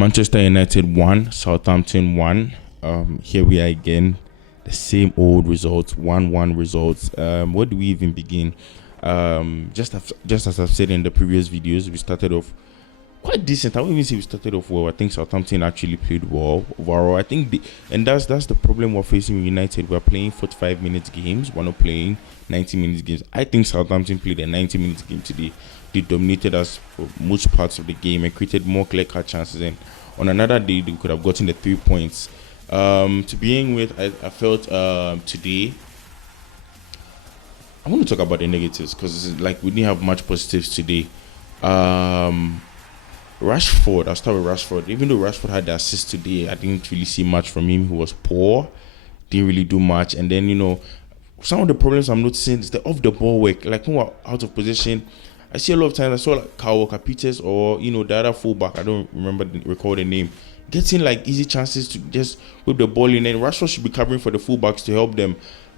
Manchester United won, Southampton won. Here we are again, the same old results, 1-1 results. Where do we even begin? Just as I've said in the previous videos, we started off quite decent. I wouldn't even say we started off well. I think Southampton actually played well overall. I think, and that's the problem we're facing with United. We're playing 45 minutes games. We're not playing 90 minutes games. I think Southampton played a 90 minutes game today. They dominated us for most parts of the game and created more clear-cut chances. And on another day, they could have gotten the 3 points. To begin with, I felt today. I want to talk about the negatives because like we didn't have much positives today. Rashford, I'll start with Rashford. Even though Rashford had the assist today, I didn't really see much from him. He was poor, didn't really do much. And then, some of the problems I'm noticing is the off-the-ball work. Like when we're out of position, I see a lot of times, I saw like Kyle Walker-Peters or, the other fullback, I don't recall the name, getting like easy chances to just whip the ball in. And Rashford should be covering for the fullbacks to help them.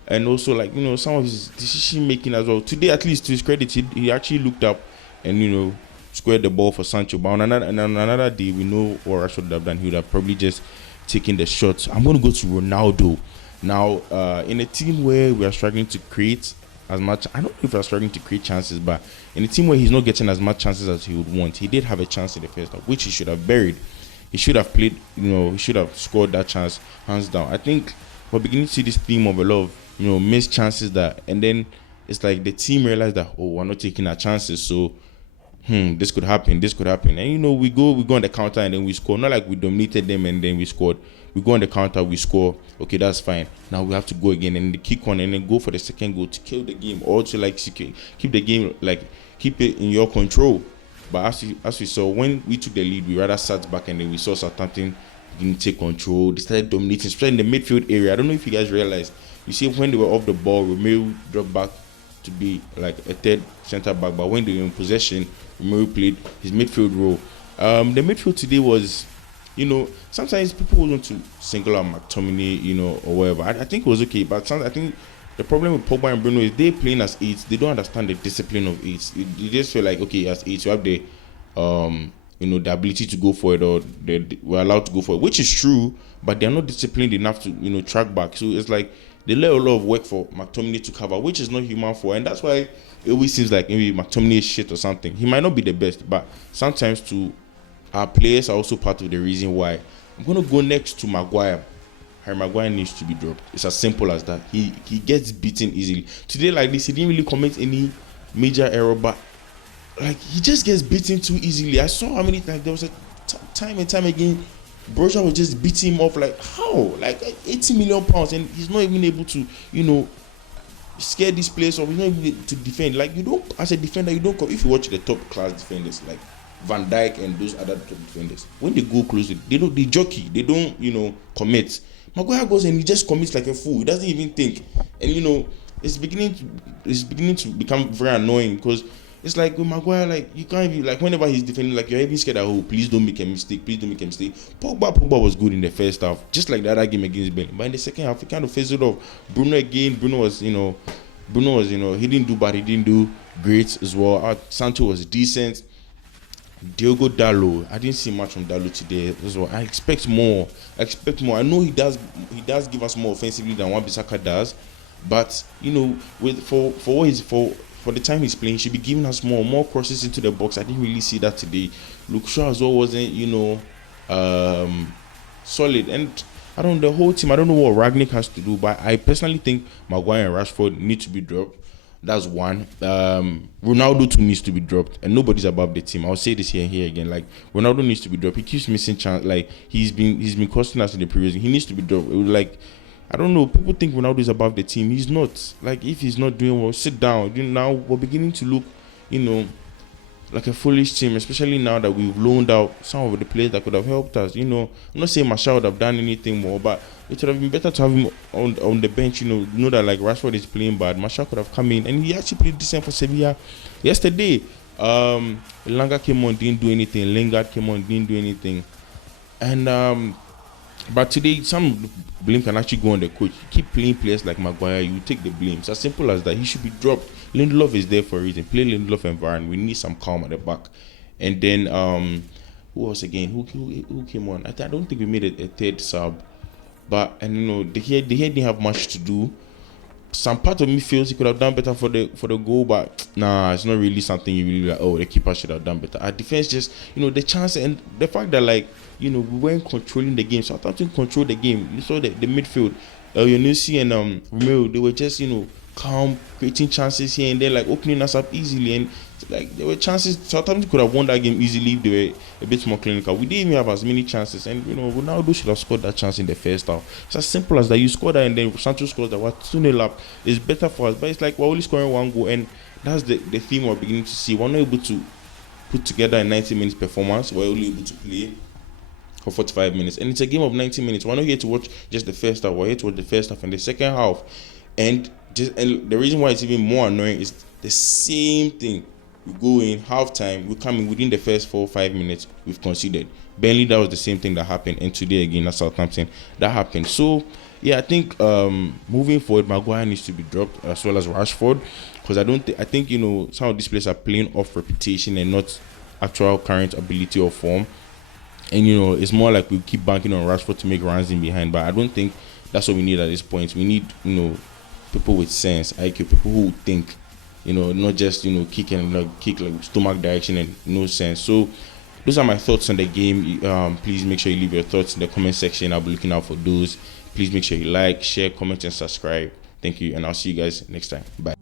And also, like, some of his decision making as well. Today, at least to his credit, he actually looked up and, squared the ball for Sancho. But on another day, we know what Rashford would have done. He would have probably just taken the shots. I'm going to go to Ronaldo. Now, in a team where we are struggling to create as much, I don't know if we're struggling to create chances, but in a team where he's not getting as much chances as he would want, he did have a chance in the first half, which he should have buried. He should have played, he should have scored that chance hands down. I think we're beginning to see this theme of a lot of, missed chances and then it's like the team realized that, we're not taking our chances, so this could happen. And we go on the counter and then we score. Not like we dominated them and then we scored. We go on the counter, we score. Okay, that's fine. Now we have to go again and kick on and then go for the second goal to kill the game, or to like keep the game, like keep it in your control. But as we saw, when we took the lead, we rather sat back and then we saw Southampton didn't take control. They started dominating, especially in the midfield area. I don't know if you guys realized. You see, when they were off the ball, Romero dropped back to be like a third centre back, but when they were in possession, Romero played his midfield role. The midfield today was, sometimes people want to single out McTominay, or whatever. I think it was okay, but I think the problem with Pogba and Bruno is they playing as eights. They don't understand the discipline of eights. They just feel like, okay, as eights, you have the the ability to go for it, or we're allowed to go for it, which is true, but they're not disciplined enough to track back. So it's like they let a lot of work for McTominay to cover, which is not human for, and that's why it always seems like maybe McTominay is shit or something. He might not be the best, but sometimes our players are also part of the reason why. I'm going to go next to Maguire. Harry Maguire needs to be dropped. It's as simple as that. He gets beaten easily. Today, like this, he didn't really commit any major error, but like he just gets beaten too easily. I saw how many times there was time and time again. Broja was just beating him off. Like how? Like 80 million pounds, and he's not even able to, scare this place, or he's not even able to defend. Like you don't, as a defender, you don't. If you watch the top class defenders like Van Dijk and those other top defenders, when they go close, they jockey. They don't, commit. Maguire goes and he just commits like a fool. He doesn't even think, and it's beginning to become very annoying because. It's like with Maguire, like you can't even, like whenever he's defending, like you're even scared that please don't make a mistake. Pogba was good in the first half, just like the other game against Burnley. But in the second half, he kind of fizzled off. Bruno was, he didn't do bad, he didn't do great as well. Sancho was decent. Diogo Dalot, I didn't see much from Dalot today as well. I expect more. I know he does give us more offensively than what Bissaka does, but for the time he's playing, he should be giving us more crosses into the box. I didn't really see that today. Luke Shaw as well wasn't, solid. And the whole team, I don't know what Ragnick has to do, but I personally think Maguire and Rashford need to be dropped. That's one. Ronaldo too needs to be dropped, and nobody's above the team. I'll say this here again. Like Ronaldo needs to be dropped. He keeps missing chance. Like he's been costing us in the previous. He needs to be dropped. It was like. I don't know. People think Ronaldo is above the team. He's not. Like, if he's not doing well, sit down. Now we're beginning to look, like a foolish team, especially now that we've loaned out some of the players that could have helped us. I'm not saying Martial would have done anything more, but it would have been better to have him on the bench. Know that like Rashford is playing bad. Martial could have come in, and he actually played decent for Sevilla yesterday. Elanga came on, didn't do anything. Lingard came on, didn't do anything, and but today, some blame can actually go on the coach. Keep playing players like Maguire, you take the blame. It's as simple as that. He should be dropped. Lindelof is there for a reason. Play Lindelof and Varane. We need some calm at the back. And then who else again? Who came on? I don't think we made a third sub, but and the head didn't have much to do. Some part of me feels he could have done better for the goal, but nah, it's not really something you really like. Oh, the keeper should have done better. Our defense just the chance and the fact that we weren't controlling the game. Southampton controlled the game. You saw the midfield, Yunusi and Romeo. They were just calm, creating chances here and there, like opening us up easily. And there were chances. Southampton could have won that game easily if they were a bit more clinical. We didn't even have as many chances, and Ronaldo should have scored that chance in the first half. It's as simple as that. You score that, and then Sancho scores that. We're 2-0 up. It's better for us, but it's like we're only scoring one goal, and that's the theme we're beginning to see. We're not able to put together a 90 minutes performance. We're only able to play for 45 minutes, and it's a game of 90 minutes. We're not here to watch just the first half. We're here to watch the first half and the second half, and the reason why it's even more annoying is the same thing. We go in halftime, we come in within the first 4 or 5 minutes, we've conceded. Burnley, that was the same thing that happened, and today again at Southampton, that happened. So yeah, I think moving forward, Maguire needs to be dropped as well as Rashford, because I think some of these players are playing off reputation and not actual current ability or form. And it's more like we keep banking on Rashford to make runs in behind, but I don't think that's what we need at this point. We need people with sense, IQ, people who think, not just kick like stomach direction and no sense. So those are my thoughts on the game. Please make sure you leave your thoughts in the comment section. I'll be looking out for those. Please make sure you like, share, comment, and subscribe. Thank you, and I'll see you guys next time. Bye.